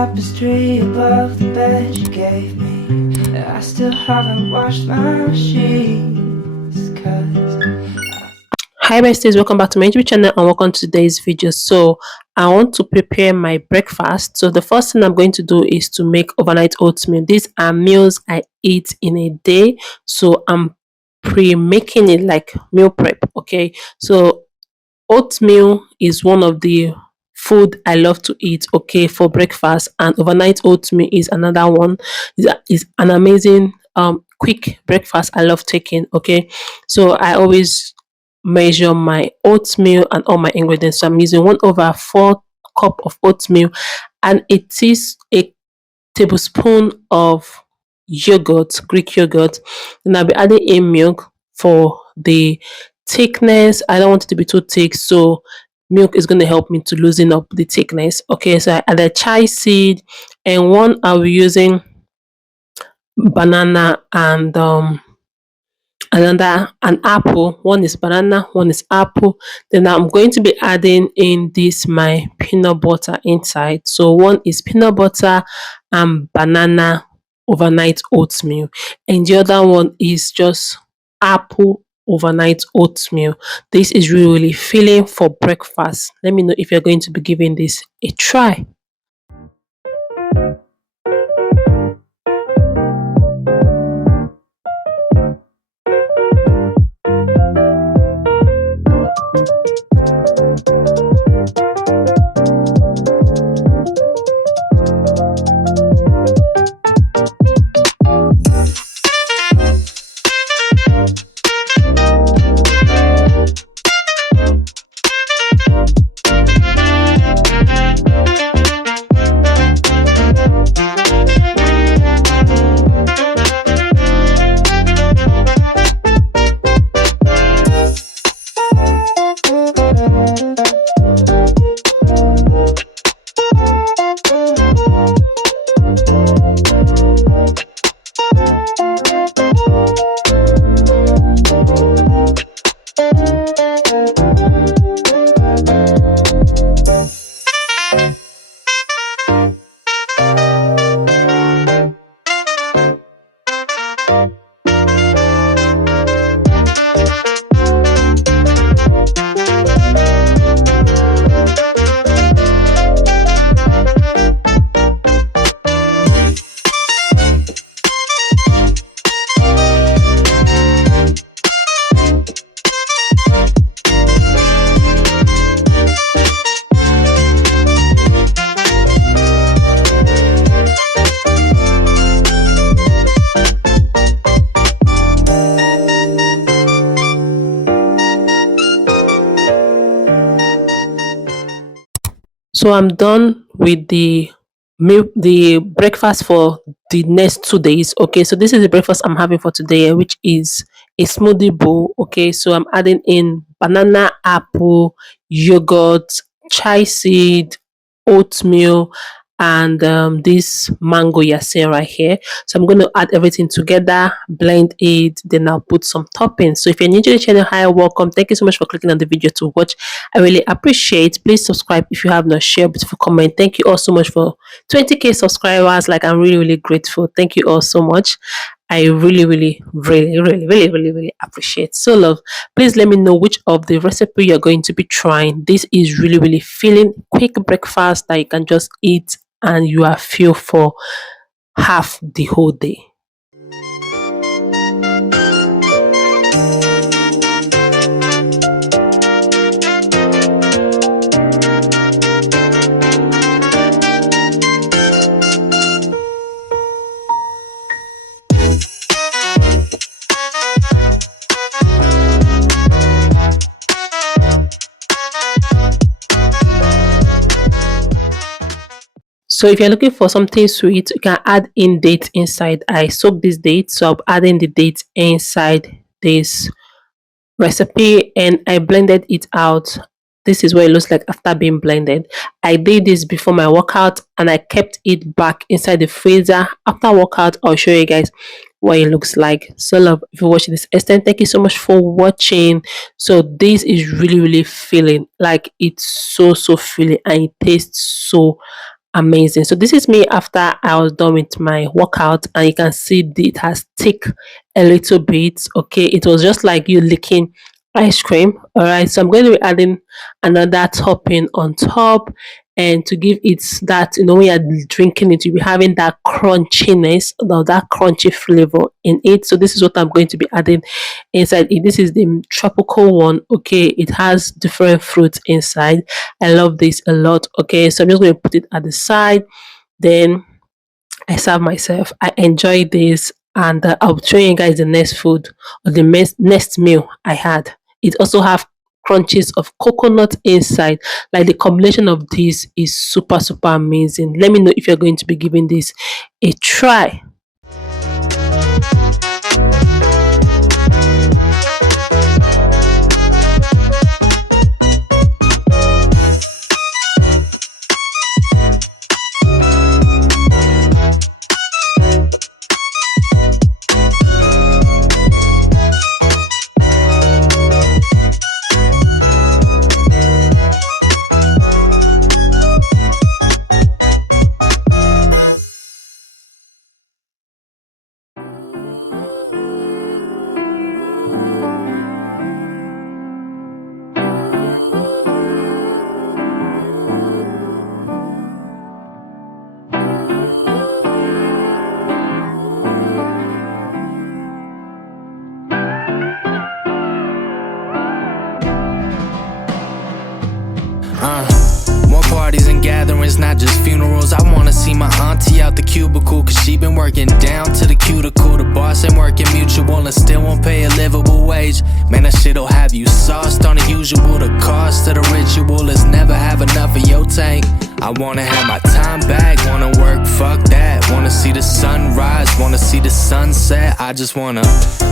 tapestry above the bed you gave me. I still haven't washed my sheets, 'cause hi besties, welcome back to my YouTube channel and welcome to today's video. So I want to prepare my breakfast. So the first thing I'm going to do is to make overnight oatmeal. These are meals I eat in a day, so I'm pre-making it like meal prep. Okay, so oatmeal is one of the food I love to eat, okay, for breakfast, and overnight oatmeal is another one. Is an amazing quick breakfast I love taking. Okay, so I always measure my oatmeal and all my ingredients. So I'm using 1/4 cup of oatmeal, and it is a tablespoon of yogurt, Greek yogurt. Then I'll be adding in milk for the thickness. I don't want it to be too thick, so milk is going to help me to loosen up the thickness. Okay, so I added chai seed, and one I'll be using banana and another an apple. One is banana, one is apple. Then I'm going to be adding in this my peanut butter inside. So one is peanut butter and banana overnight oatmeal, and the other one is just apple overnight oatmeal. This is really filling for breakfast. Let me know if you're going to be giving this a try. So I'm done with the breakfast for the next 2 days. Okay, so this is the breakfast I'm having for today, which is a smoothie bowl. Okay, so I'm adding in banana, apple, yogurt, chai seed, oatmeal, and this mango yassin right here. So I'm going to add everything together, blend it, then I'll put some toppings. So if you're new to the channel, hi, welcome. Thank you so much for clicking on the video to watch. I really appreciate. Please subscribe if you have not. Share, beautiful comment. Thank you all so much for 20k subscribers. Like, I'm really grateful. Thank you all so much. I really appreciate. So love, please let me know which of the recipe you're going to be trying. This is really filling, quick breakfast that you can just eat and you are full for half the whole day. So if you're looking for something sweet, you can add in dates inside. I soak this date, so I'll add in the dates inside this recipe, and I blended it out. This is what it looks like after being blended. I did this before my workout and I kept it back inside the freezer. After workout, I'll show you guys what it looks like. So love, if you're watching this extent, thank you so much for watching. So this is really filling, like it's so filling, and it tastes so amazing. So this is me after I was done with my workout, and you can see it has thick a little bit. Okay, it was just like you licking ice cream. All right, so I'm going to be adding another topping on top, and to give it that, when you're drinking it, you'll be having that crunchiness, or that crunchy flavor in it. So this is what I'm going to be adding inside it. This is the tropical one. Okay, it has different fruits inside. I love this a lot. Okay, so I'm just going to put it at the side. Then I serve myself. I enjoy this, and I'll show you guys the next food, or the next meal I had. It also have crunches of coconut inside. Like, the combination of this is super amazing. Let me know if you're going to be giving this a try. More parties and gatherings, not just funerals. I wanna see my auntie out the cubicle, cause she been working down to the cuticle. The boss ain't working mutual and still won't pay a livable wage. Man, that shit'll have you sauced on the usual. The cost of the ritual is never have enough of your tank. I wanna have my time back, wanna work, fuck that. Wanna see the sunrise, wanna see the sunset. I just wanna,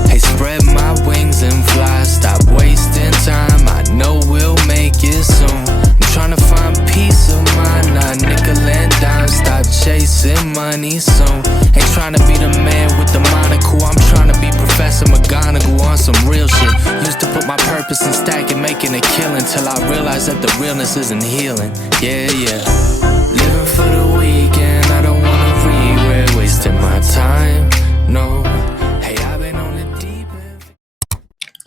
hey, spread my wings and fly. Stop wasting time, I know we'll make it soon. I'm trying to find peace of mind, not nickel and dime. Stop chasing money soon. Ain't trying to be the man with the monocle. I'm trying to be Professor McGonagall on some real shit. Used to put my purpose in stacking, making a killing, till I realized that the realness isn't healing. Yeah, yeah. Living for the weekend, I don't wanna regret wasting my time. No, hey, I've been on the deep end.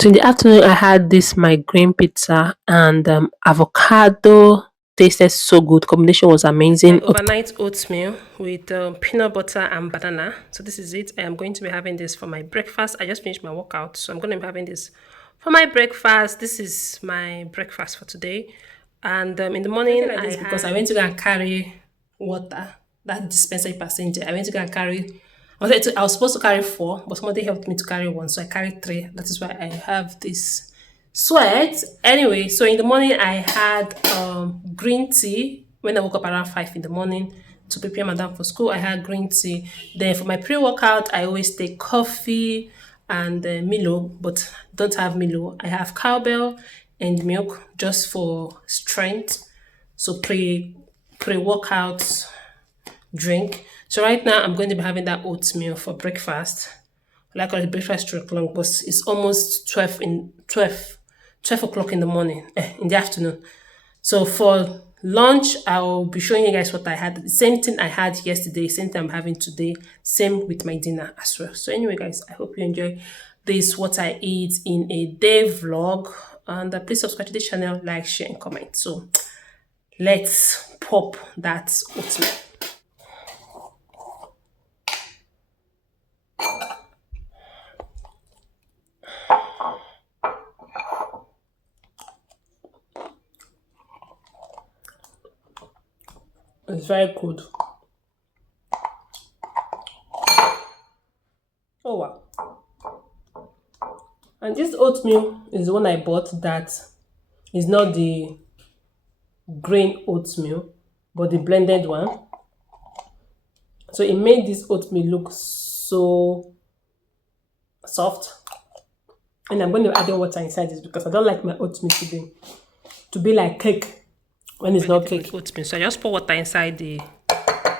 So in the afternoon, I had this my green pizza and avocado. Tasted so good. Combination was amazing. Overnight oatmeal with peanut butter and banana. So this is it. I am going to be having this for my breakfast. I just finished my workout, so I'm going to be having this for my breakfast. This is my breakfast for today. And in the morning, because I went to go and carry water. That dispenser passenger. I went to go and carry. I was supposed to carry 4, but somebody helped me to carry 1, so I carried 3. That is why I have this sweat. Anyway, so in the morning I had green tea. When I woke up around 5 in the morning to prepare madam for school, I had green tea. Then for my pre-workout, I always take coffee and Milo, but don't have Milo. I have cowbell and milk just for strength. So pre-workout drink. So right now I'm going to be having that oatmeal for breakfast. I call it breakfast 3 o'clock, but it's almost 12 o'clock in the morning, in the afternoon. So for lunch, I'll be showing you guys what I had. The same thing I had yesterday, same thing I'm having today, same with my dinner as well. So anyway, guys, I hope you enjoy this what I eat in a day vlog. And please subscribe to the channel, like, share, and comment. So let's pop that oatmeal. It's very good. Oh wow. And this oatmeal is the one I bought that is not the grain oatmeal, but the blended one. So it made this oatmeal look so soft. And I'm going to add water inside this because I don't like my oatmeal to be like cake when it's not cake. Oatmeal. So I just pour water inside the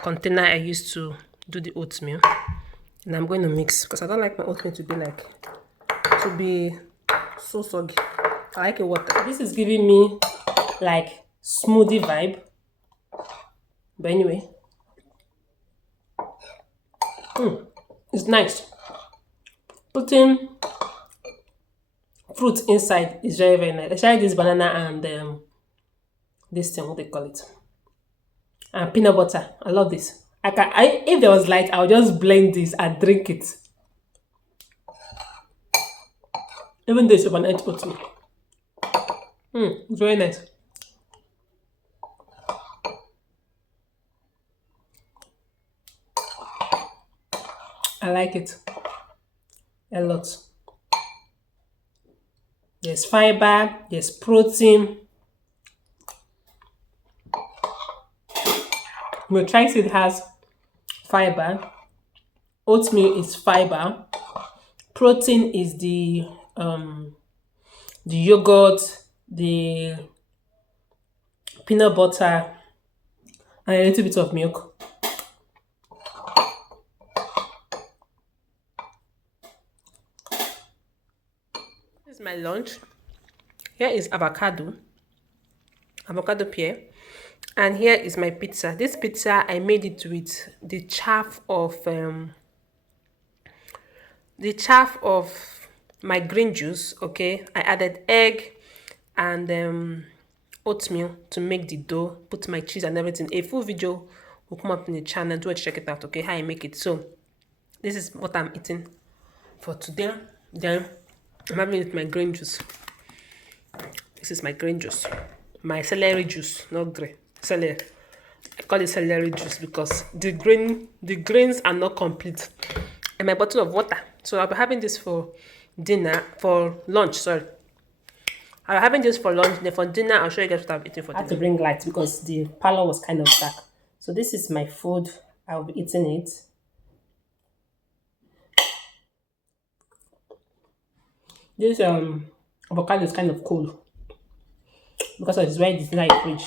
container I used to do the oatmeal. And I'm going to mix because I don't like my oatmeal to be so soggy. I like it water. This is giving me like smoothie vibe. But anyway, it's nice. Putting fruit inside is very, very nice. Especially this banana and this thing, what they call it, and peanut butter. I love this. If there was light, I would just blend this and drink it. Even though it's overnight oatmeal. It's very nice. I like it a lot. There's fiber, there's protein. Milk seed has fiber. Oatmeal is fiber. Protein is the yogurt, the peanut butter, and a little bit of milk. This is my lunch. Here is avocado pear, and here is my pizza. This pizza I made it with the chaff of my green juice. Okay, I added egg and oatmeal to make the dough, put my cheese and everything. A full video will come up in the channel. Do check it out, okay, how I make it. So this is what I'm eating for today. Then I'm having it with my green juice. This is my green juice, my celery juice, not green celery. I call it celery juice because the grains are not complete. And my bottle of water. So I'll be having this for lunch. Sorry, I'm having this for lunch. Then for dinner, I'll show you guys what I'm eating for dinner. I had to bring lights because the parlor was kind of dark. So this is my food. I'll be eating it. This avocado is kind of cold because it's where it's like fridge.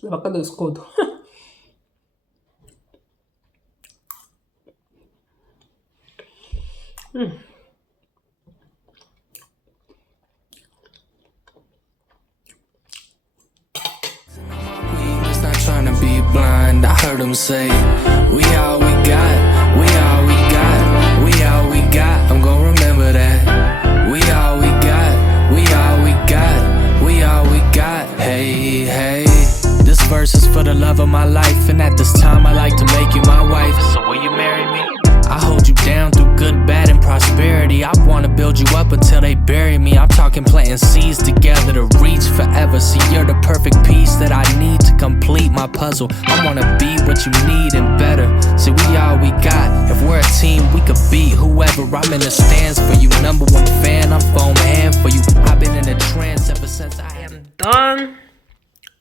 The avocado is cold. Not trying to be blind. I heard him say, we all we got, we all we got, we all we got. I'm gonna remember that. We all we got, we all we got, we all we got. Hey, hey. This verse is for the love of my life, and at this time I like to make you my wife. So will you marry me? I hold you down through good, bad, and prosperity. I wanna build you up until they bury me. I'm talking planting seeds together to reach forever. See, you're the perfect piece that I need to complete my puzzle. I wanna be what you need and better. See, we all we got. If we're a team, we could beat whoever. I'm in the stands for you, #1 fan. I'm phone man for you. I've been in a trance ever since I am done.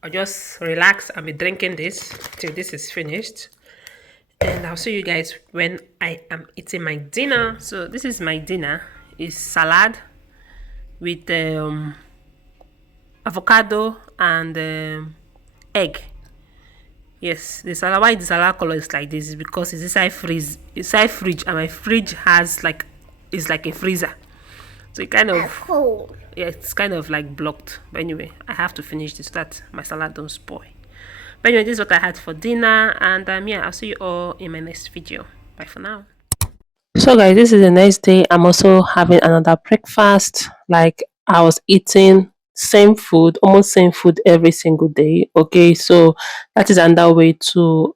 I'll just relax and be drinking this till this is finished. And I'll see you guys when I am eating my dinner. So this is my dinner. It's salad with avocado and egg. Yes, the salad. Why the salad color is like this is because it's inside fridge, and my fridge has it's like a freezer. So it kind of yeah, it's kind of like blocked. But anyway, I have to finish this so that my salad don't spoil. But anyway, this is what I had for dinner, and yeah, I'll see you all in my next video. Bye for now. So guys, this is the next day. I'm also having another breakfast. Like I was eating same food, almost same food every single day. Okay, so that is another way to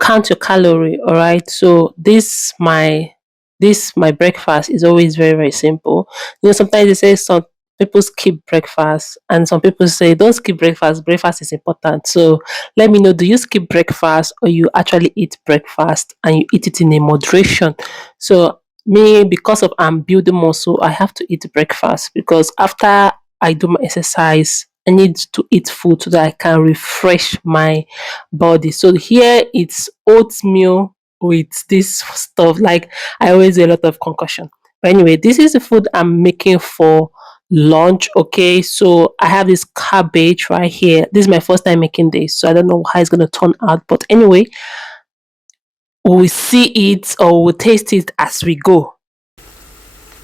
count your calorie. All right, so this my breakfast is always very, very simple. Sometimes they say some people skip breakfast, and some people say don't skip breakfast. Breakfast is important. So let me know, do you skip breakfast or you actually eat breakfast and you eat it in a moderation? So me, because of I'm building muscle, I have to eat breakfast because after I do my exercise, I need to eat food so that I can refresh my body. So here it's oatmeal with this stuff. Like I always do a lot of concussion. But anyway, this is the food I'm making for lunch. Okay, so I have this cabbage right here. This is my first time making this, so I don't know how it's gonna turn out, but anyway, we'll see it or we'll taste it as we go.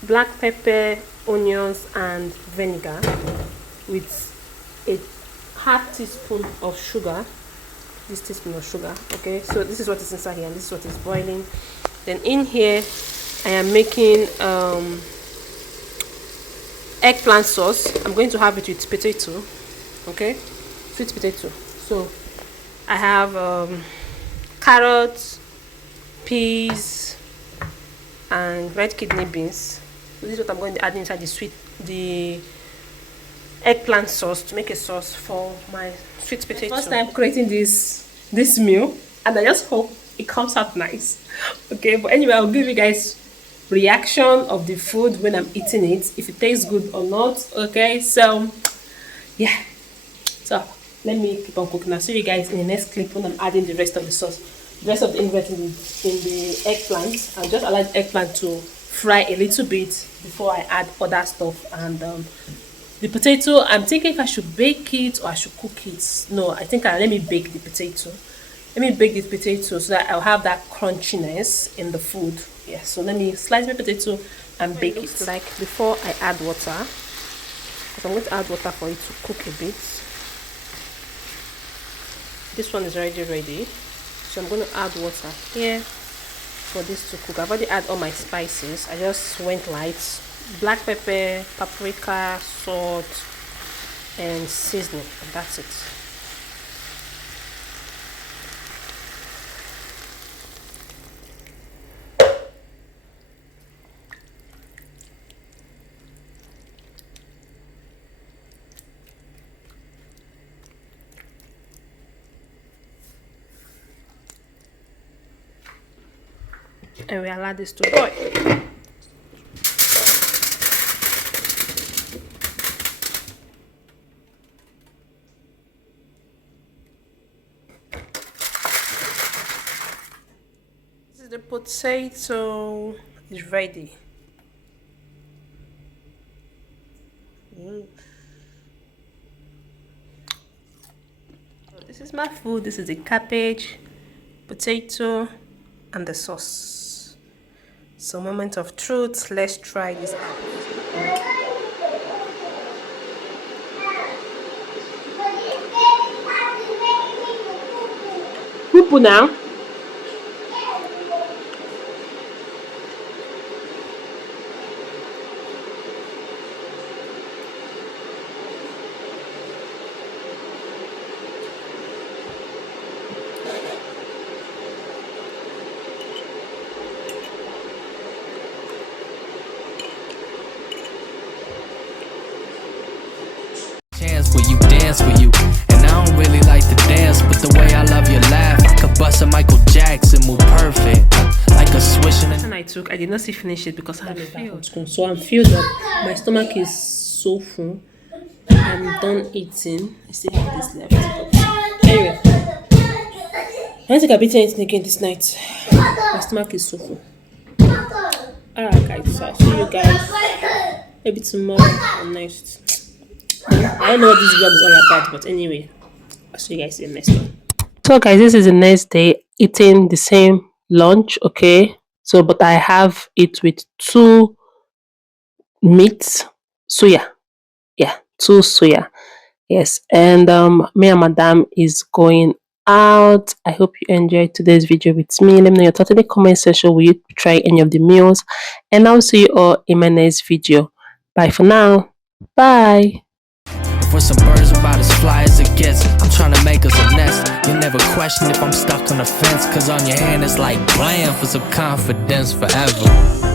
Black pepper, onions, and vinegar with a half teaspoon of sugar. This teaspoon of sugar. Okay, so this is what is inside here, and this is what is boiling. Then in here, I am making eggplant sauce. I'm going to have it with potato. Okay, sweet potato. So I have carrots, peas, and red kidney beans. So this is what I'm going to add inside the eggplant sauce to make a sauce for my sweet potato. First time creating this meal, and I just hope it comes out nice. Okay, but anyway, I'll give you guys reaction of the food when I'm eating it, if it tastes good or not. Okay, so yeah, so let me keep on cooking. I'll see you guys in the next clip when I'm adding the rest of the sauce, the rest of the ingredients in the eggplant. I'll just allow the eggplant to fry a little bit before I add other stuff. And the potato, I'm thinking if I should bake it or I should cook it. No, I think let me bake the potato. Let me bake the potato so that I'll have that crunchiness in the food. Yeah, so let me slice my potato and bake it. Like before I add water, because I'm going to add water for it to cook a bit. This one is already ready, so I'm going to add water here for this to cook. I've already added all my spices. I just went light: black pepper, paprika, salt, and seasoning, and that's it. And we allow this to boil. This is the potato is ready. So this is my food. This is the cabbage, potato, and the sauce. So moment of truth, let's try this out. Pupu now. Will you dance with you? And I don't really like to dance, but the way I love your laugh, I could bust a Michael Jackson move perfect, like a swish in And I did not see finish it because I had filled. So I'm filled up. My stomach is so full. I'm done eating. I still have this left. Anyway, I don't think I'll be eating anything again this night. My stomach is so full. Alright guys, so I'll see you guys maybe tomorrow or next. I don't know what this vlog is all about, but anyway, I'll see you guys in the next one. So guys, this is the next day eating the same lunch. Okay, so but I have it with 2 meats, soya. Yeah, 2 soya. Yes, and me and madam is going out. I hope you enjoyed today's video with me. Let me know your thoughts in the comment section. Will you try any of the meals? And I'll see you all in my next video. Bye for now. Bye. For some birds about as fly as it gets, I'm trying to make us a nest. You'll never question if I'm stuck on the fence, cause on your hand it's like blam for some confidence forever.